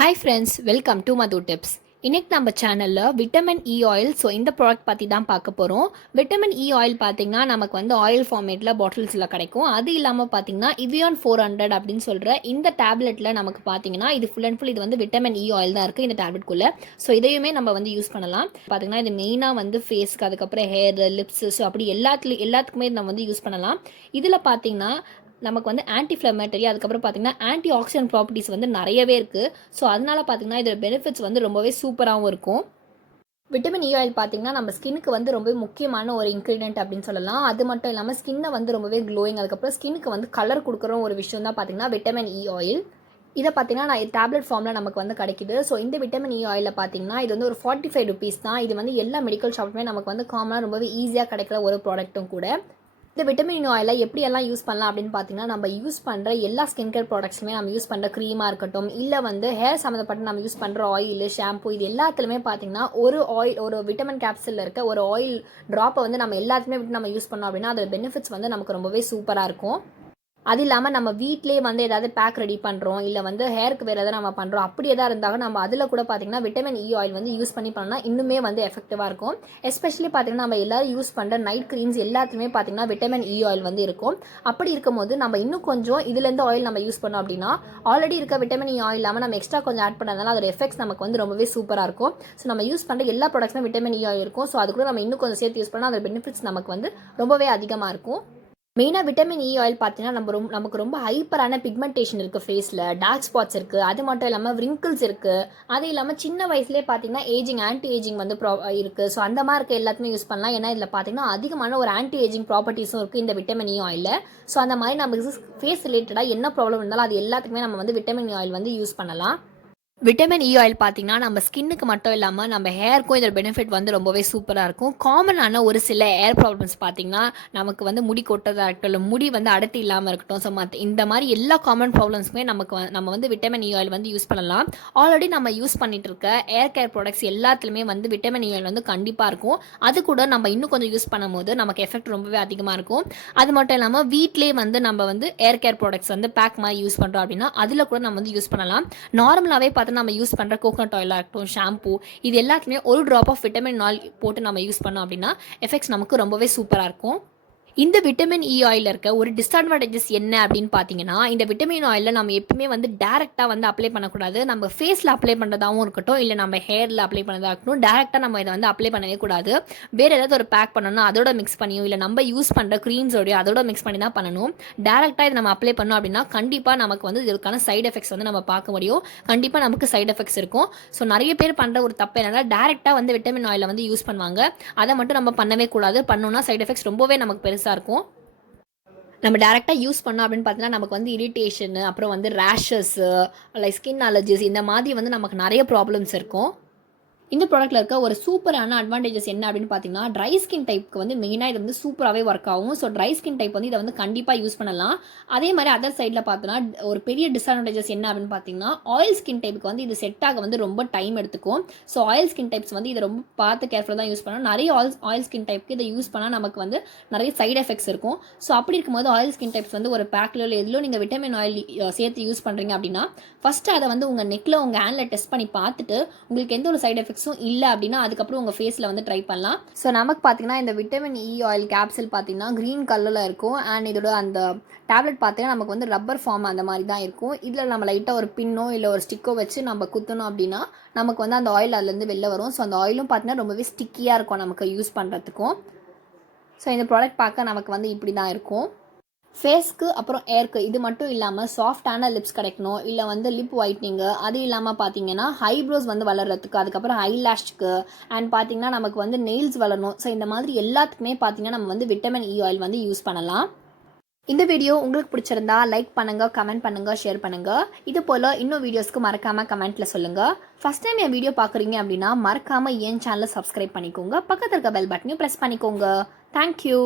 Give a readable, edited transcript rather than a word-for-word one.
Hi friends, welcome to Madhu Tips. இன்னைக்கு நம்ம சேனலில் விட்டமின் இ ஆயில் இந்த ப்ராடக்ட் பற்றி தான் பார்க்க போகிறோம். விட்டமின் இ ஆயில் பார்த்திங்கன்னா நமக்கு ஆயில் ஃபார்மேட்டில் பாட்டில்ஸில் கிடைக்கும். அது இல்லாமல் பார்த்திங்கன்னா இவியான் 400 அப்படின்னு சொல்கிற இந்த டேப்லெட்டில் நமக்கு பார்த்திங்கன்னா இது ஃபுல் அண்ட் ஃபுல் இது விட்டமின் இ ஆயில் தான் இருக்குது இந்த டேப்லெட்குள்ளே. இதையுமே நம்ம யூஸ் பண்ணலாம். பார்த்திங்கன்னா இது மெயினாக ஃபேஸ்க்கு, அதுக்கப்புறம் ஹேர், லிப்ஸு, அப்படி எல்லாத்துக்குமே நம்ம யூஸ் பண்ணலாம். இதில் பார்த்திங்கன்னா நமக்கு ஆன்டி ஃப்ளமேட்டரி, அதுக்கப்புறம் பார்த்திங்கன்னா ஆன்டி ஆக்சிடென்ட் ப்ராப்பர்ட்டிஸ் நிறையவே இருக்குது. அதனால் பார்த்திங்கன்னா இதோட பெனிஃபிட்ஸ் ரொம்பவே சூப்பராகவும் இருக்கும். விட்டமின் இ ஆயில் பார்த்திங்கன்னா நம்ம ஸ்கின்னுக்கு ரொம்பவே முக்கியமான ஒரு இன்க்ரீடியன்ட் அப்படின்னு சொல்லலாம். அது மட்டும் இல்லாமல் ஸ்கின்னை ரொம்பவே க்ளோயிங், அதுக்கப்புறம் ஸ்கின்னுக்கு கலர் கொடுக்குற ஒரு விஷயம் தான் பார்த்திங்கன்னா விட்டமின் இ ஆயில். இதை பார்த்திங்கன்னா நான் டேப்லெட் ஃபார்மில் நமக்கு கிடைக்குது. இந்த விட்டமின் இ ஆயிலில் பார்த்திங்கன்னா இது ஒரு 45 ருபீஸ் தான். இது எல்லா மெடிக்கல் ஷாப்புமே நமக்கு காமனாக ரொம்பவே ஈஸியாக கிடைக்கிற ஒரு ப்ராடக்ட்டும் கூட. இந்த விட்டமின் ஆயிலை எப்படியெல்லாம் யூஸ் பண்ணலாம் அப்படின்னு பார்த்தீங்கன்னா, நம்ம யூஸ் பண்ணுற எல்லா ஸ்கின் கேர் ப்ராடக்ட்ஸுமே, நம்ம யூஸ் பண்ணுற க்ரீமாக இருக்கட்டும், இல்லை ஹேர் சம்மந்தப்பட்ட நம்ம யூஸ் பண்ணுற ஆயில், ஷாம்பு, இது எல்லாத்துலேயுமே பார்த்தீங்கன்னா ஒரு விட்டமின் கேப்சூலில் இருக்க ஒரு ஆயில் ட்ராப்பை நம்ம எல்லாத்துமே விட்டு நம்ம யூஸ் பண்ணோம் அப்படின்னா அதோட பெனிஃபிட்ஸ் நமக்கு ரொம்பவே சூப்பராக இருக்கும். அது இல்லாமல் நம்ம வீட்டிலே ஏதாவது பேக் ரெடி பண்ணுறோம், இல்லை ஹேருக்கு வேறு எதாவது நம்ம பண்ணுறோம், அப்படி எதாவது இருந்தாலும் நம்ம அதில் கூட பார்த்திங்கன்னா விட்டமின் இ ஆயில் யூஸ் பண்ணி பண்ணால் இன்னுமே எஃபெக்டிவாக இருக்கும். எஸ்பெஷலி பார்த்திங்கன்னா நம்ம எல்லோரும் யூஸ் பண்ணுற நைட் க்ரீம்ஸ் எல்லாத்துலேயுமே பார்த்திங்கன்னா விட்டமின் இ ஆயில் இருக்கும். அப்படி இருக்கும்போது நம்ம இன்னும் கொஞ்சம் இதுலேருந்து ஆயில் நம்ம யூஸ் பண்ணோம் அப்படின்னா ஆல்ரெடி இருக்க விட்டமின் இ ஆயில் இல்லாமல் நம்ம எக்ஸ்ட்ரா கொஞ்சம் ஆட் பண்ணதுனால அதோட எஃபெக்ட்ஸ் நமக்கு ரொம்பவே சூப்பராக இருக்கும். நம்ம யூஸ் பண்ணுற எல்லா ப்ராடக்ட்ஸுமே விட்டமின் இ ஆயில் இருக்கும். அது கூட நம்ம இன்னும் கொஞ்சம் சேர்த்து யூஸ் பண்ணால் அதோட பெனிஃபிட்ஸ் நமக்கு ரொம்பவே அதிகமாக இருக்கும். மெயினாக விட்டமின் இ ஆயில் பார்த்தீங்கன்னா நமக்கு ரொம்ப ஹைப்பரான பிக்மெண்டேஷன் இருக்குது, ஃபேஸில் டார்க் ஸ்பாட்ஸ் இருக்குது, அது மட்டும் இல்லாமல் விரிங்கிள்ஸ் இருக்குது, அது இல்லாமல் சின்ன வயசுலேயே பார்த்தீங்கன்னா ஆன்டி ஏஜிங் இருக்குது. அந்த மாதிரி இருக்க எல்லாத்துமே யூஸ் பண்ணலாம். ஏன்னா இதில் பார்த்தீங்கன்னா அதிகமான ஒரு ஆன்டி ஏஜிங் ப்ராப்பர்ட்டிஸும் இருக்குது இந்த விட்டமின் இ ஆயிலில். அந்த மாதிரி நம்ம ஃபேஸ் ரிலேட்டடாக என்ன ப்ராப்ளம் இருந்தாலும் அது எல்லாத்துக்குமே நம்ம விட்டமின் இ ஆயில் யூஸ் பண்ணலாம். விட்டமின் இ ஆயில் பார்த்திங்கன்னா நம்ம ஸ்கின்னுக்கு மட்டும் இல்லாமல் நம்ம ஹேருக்கும் இதோட பெனிஃபிட் ரொம்பவே சூப்பராக இருக்கும். காமனான ஒரு சில ஹேர் ப்ராப்ளம்ஸ் பார்த்திங்கன்னா நமக்கு முடி கொட்டதாக இருக்கட்டும், இல்லை முடி அடர்த்தி இல்லாமல் இருக்கட்டும், இந்த மாதிரி எல்லா காமன் ப்ராப்ளம்ஸுமே நம்ம விட்டமின் இ ஆயில் யூஸ் பண்ணலாம். ஆல்ரெடி நம்ம யூஸ் பண்ணிட்டு இருக்க ஹேர் கேர் ப்ராடக்ட்ஸ் எல்லாத்துலேயுமே விட்டமின் இ ஆயில் கண்டிப்பாக இருக்கும். அது கூட நம்ம இன்னும் கொஞ்சம் யூஸ் பண்ணும்போது நமக்கு எஃபெக்ட் ரொம்பவே அதிகமாக இருக்கும். அது மட்டும் இல்லாமல் வீட்டிலே நம்ம ஹேர் கேர் ப்ராடக்ட்ஸ் பேக் மாதிரி யூஸ் பண்ணுறோம் அப்படின்னா அதில் கூட நம்ம யூஸ் பண்ணலாம். நார்மலாகவே நம்ம யூஸ் பண்ணுற கோகனட் ஆயிலாக இருக்கட்டும், ஷாம்பு, இது எல்லாத்துக்குமே ஒரு ட்ராப் ஆஃப் விட்டமின் ஆயில் போட்டு நம்ம யூஸ் பண்ணோம் அப்படின்னா எஃபெக்ட்ஸ் நமக்கு ரொம்பவே சூப்பராக இருக்கும். இந்த விட்டமின் இ ஆயிலில் இருக்க ஒரு டிஸ்அட்வான்டேஜஸ் என்ன அப்படின்னு பார்த்தீங்கன்னா, இந்த விட்டமின் ஆயிலில் நம்ம எப்பவுமே டேரெக்டாக அப்ளை பண்ணக்கூடாது. நம்ம ஃபேஸில் அப்ளை பண்ணுறதாகவும் இருக்கட்டும், இல்லை நம்ம ஹேரில் அப்ளை பண்ணதாக இருக்கட்டும், டேரெக்டாக நம்ம இதை அப்ளை பண்ணவே கூடாது. வேறு ஏதாவது ஒரு பேக் பண்ணணும், அதோட மிக்ஸ் பண்ணியும், இல்லை நம்ம யூஸ் பண்ணுற க்ரீம்ஸோடய அதோட மிக்ஸ் பண்ணி தான் பண்ணணும். டேரெக்டாக இதை நம்ம அப்ளை பண்ணோம் அப்படின்னா கண்டிப்பாக நமக்கு இதுக்கான சைட் எஃபெக்ட்ஸ் நம்ம பார்க்க முடியும். கண்டிப்பாக நமக்கு சைட் எஃபெக்ட்ஸ் இருக்கும். நிறைய பேர் பண்ணுற ஒரு தப்பு என்னன்னா, டேரெக்டாக விட்டமின் ஆயிலை யூஸ் பண்ணுவாங்க. அதை மட்டும் நம்ம பண்ணவே கூடாது. பண்ணோம்னா சைட் எஃபெக்ட்ஸ் ரொம்பவே நமக்கு பெருசாக இருக்கும். நம்ம டேரெக்டாக யூஸ் பண்ணோம் அப்படின்னு பார்த்தீங்கன்னா நமக்கு இரிட்டேஷனு, அப்புறம் ரேஷஸ்ஸு, லைக் ஸ்கின் அலர்ஜிஸ், இந்த மாதிரி நமக்கு நிறைய ப்ராப்ளம்ஸ் இருக்கும். இந்த ப்ராடக்ட்டில் இருக்க ஒரு சூப்பரான அட்வான்டேஜஸ் என்ன அப்படின்னு பார்த்தீங்கன்னா, ட்ரை ஸ்கின் டைப்புக்கு மெயினாக இது சூப்பராகவே ஒர்க் ஆகும். ட்ரை ஸ்கின் டைப் இதை கண்டிப்பாக யூஸ் பண்ணலாம். அதே மாதிரி அதர் சைடில் பார்த்தோன்னா ஒரு பெரிய டிஸ்அட்வான்டேஜஸ் என்ன அப்படின்னு பார்த்தீங்கன்னா, ஆயில் ஸ்கின் டைப்புக்கு இது செட் ஆக ரொம்ப டைம் எடுத்துக்கும். ஆயில் ஸ்கின் டைப்ஸ் இதை ரொம்ப பார்த்து கேர்ஃபுல்லாக தான் யூஸ் பண்ணணும். நிறைய ஆயில் ஸ்கின் டைப்புக்கு இதை யூஸ் பண்ணால் நமக்கு நிறைய சைட் எஃபெக்ட்ஸ் இருக்கும். அப்படி இருக்கும்போது ஆயில் ஸ்கின் டைப்ஸ் ஒரு பேக்கில் இல்லை எதிலோ நீங்கள் விட்டமின் ஆயில் சேர்த்து யூஸ் பண்ணுறீங்க அப்படின்னா ஃபஸ்ட்டு அதை உங்கள் நெக்கில் உங்கள் ஹேண்டில் டெஸ்ட் பண்ணி பார்த்துட்டு உங்களுக்கு எந்த ஒரு சைட் எஃபெக்ட்ஸும் இல்லை அப்படின்னா அதுக்கப்புறம் உங்கள் ஃபேஸில் ட்ரை பண்ணலாம். நமக்கு பார்த்தீங்கன்னா இந்த விட்டமின் இ ஆயில் கேப்சூல் பார்த்தீங்கன்னா க்ரீன் கலரில் இருக்கும். அண்ட் இதோட அந்த டேப்லெட் பார்த்தீங்கன்னா நமக்கு ரப்பர் ஃபார்ம் அந்த மாதிரி தான் இருக்கும். இதில் நம்ம லைட்டாக ஒரு பின்னோ இல்லை ஒரு ஸ்டிக்கோ வச்சு நம்ம குத்தணும் அப்படின்னா நமக்கு அந்த ஆயில் அதுலேருந்து வெளில வரும். அந்த ஆயிலும் பார்த்தீங்கன்னா ரொம்பவே ஸ்டிக்கியாக இருக்கும் நமக்கு யூஸ் பண்ணுறதுக்கும். இந்த ப்ராடக்ட் பார்க்க நமக்கு இப்படி தான் இருக்கும். ஃபேஸ்க்கு அப்புறம் ஏருக்கு இது மட்டும் இல்லாமல் சாஃப்டான லிப்ஸ் கிடைக்கணும், இல்லை லிப் ஒயிட்னிங்கு, அது இல்லாமல் பார்த்தீங்கன்னா ஹைப்ரோஸ் வளர்கிறதுக்கு, அதுக்கப்புறம் ஐலாஷ்க்கு, அண்ட் பார்த்தீங்கன்னா நமக்கு நெயில்ஸ் வளரணும். இந்த மாதிரி எல்லாத்துக்குமே பார்த்தீங்கன்னா நம்ம விட்டமின் இ ஆயில் யூஸ் பண்ணலாம். இந்த வீடியோ உங்களுக்கு பிடிச்சிருந்தா லைக் பண்ணுங்கள், கமெண்ட் பண்ணுங்கள், ஷேர் பண்ணுங்கள். இது போல் இன்னும் வீடியோஸ்க்கு மறக்காமல் கமெண்ட்டில் சொல்லுங்கள். ஃபஸ்ட் டைம் என் வீடியோ பார்க்குறீங்க அப்படின்னா மறக்காமல் என் சேனலை சப்ஸ்கிரைப் பண்ணிக்கோங்க. பக்கத்தில் இருக்க பெல் பட்டனையும் ப்ரெஸ் பண்ணிக்கோங்க. தேங்க்யூ.